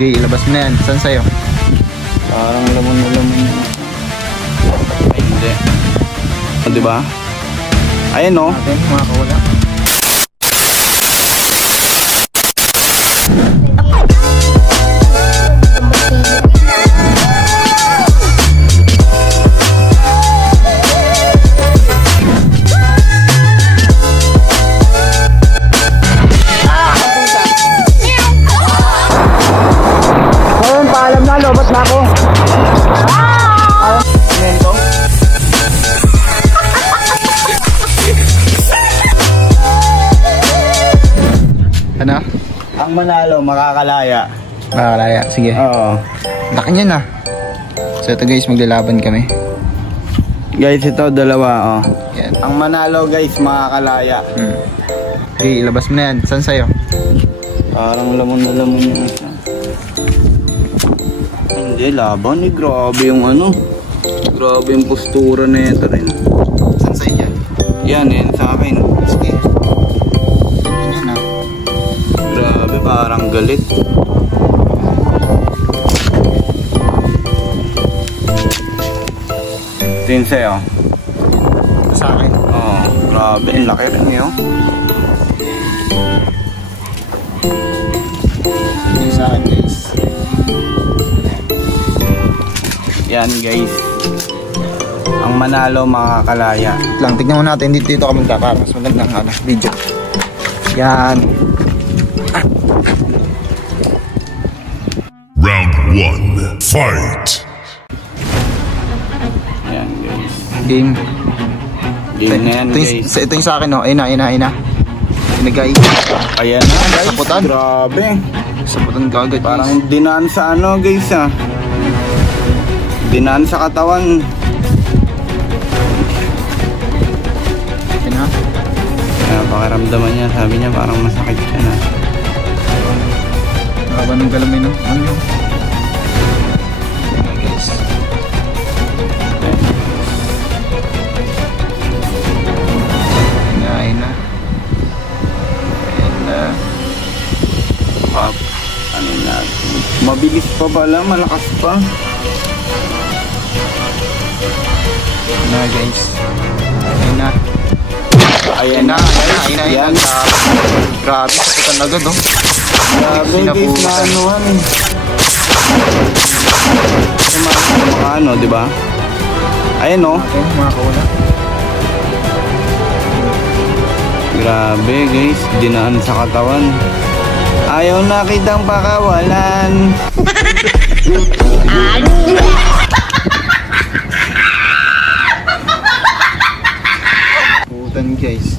Okay, ilabas mo na yan. Saan sa'yo? Parang lamon na lamon yun. Ay, hindi. O, diba? Ayan o. Atin, mga kawala. Lobot na ako. Mento. Ano? Ang manalo makakalaya. Makakalaya, sige. Oo. Laki niyan ah. So ito guys, maglalaban kami. Guys, ito dalawa oh. Yan. Ang manalo guys makakalaya. Okay, ilabas mo na yan. Saan sa'yo? Parang lamon na lamon yung isa. Hindi, laban eh. Grabe yung ano. Grabe yung postura na ito rin. Saan sa'yo yan? Yan sa akin. Sige. Yan ah. Grabe, parang galit. Ito yun sa'yo. Sa akin? Oo, grabe. Ang laki rin yun. Ito yung sa akin guys. Yan guys. Ang manalo makakalaya. Lang, tignan mo natin dito kami para mas magandang video. Yan. Round 1, fight! Yan guys. Game. Game na yan guys. Ito yung sa akin oh. Ayun na. Pinagay. Ayan na guys. Saputan. Grabe. Saputan kagad guys. Parang dinaan sa ano guys ah. Dinaan sa katawan. Ayun na. Kaya pakiramdaman niya. Sabi niya parang masakit siya na. Nakaba ng galamin no? Ano yun? Okay guys. Ayun na. Ano na. Mabilis pa pala. Malakas pa. Na guys. Ayun na. Ayan na. Ayun na. Grabe, saputan agad oh. Grabe guys na anuhan. Mga ano, diba? Ayan o. Okay, mga kawala. Grabe guys, dinaan sa katawan. Ayaw na kitang pakawalan. Putan guys.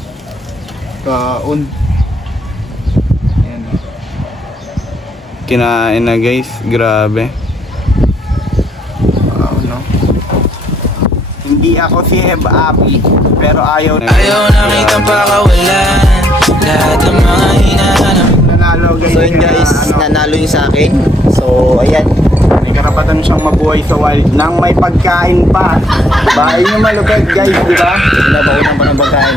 Kaon. Ayan. Kinain na guys, grabe. Wow, no? Hindi ako si Heb Abi, pero ayaw na. Ayaw na kitang pakawalan. Lahat ng mga hinahanap. Nanalo guys. So yun guys, nanalo yung sa akin. So ayan. May karapatan siyang mabuhay sa wild nang may pagkain pa. Diba? Ayun yung malupit guys, diba? Pinabakunan pa ng pagkain.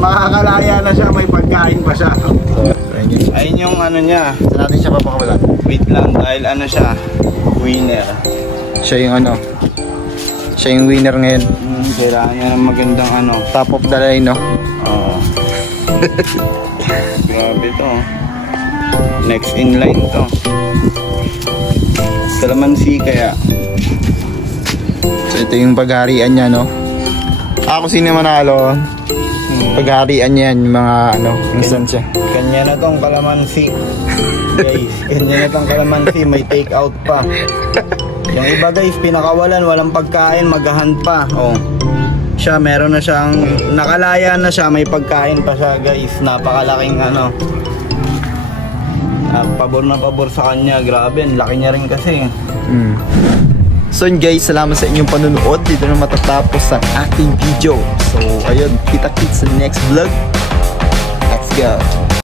Makakalaya na siya, may pagkain pa siya. So ayun guys. Ayun yung ano niya. Saan natin siya papakawalan? Wait lang, dahil ano siya, winner. Siya yung ano. Siya yung winner ngayon. Kailangan niya ng magandang ano. Top of the line, no? Oo. Grabe to. Next in line to. Kalamansi kaya. So ito yung pagharian niya, no? Ako sino manalo? Pagharian niya yan, yung mga ano, instansya. Kanya na tong kalamansi. Guys, kanya na tong kalamansi. May take out pa. Yung iba guys, pinakawalan, walang pagkain, maghahan pa. Oh. Siya, meron na siyang, nakalaya na siya, may pagkain pa siya guys. Napakalaking ano. Pabor na pabor sa kanya. Grabe, ang laki niya rin kasi. So yun guys, salamat sa inyong panunood. Dito na matatapos ang ating video. So ayun, kita-kits sa next vlog. Let's go.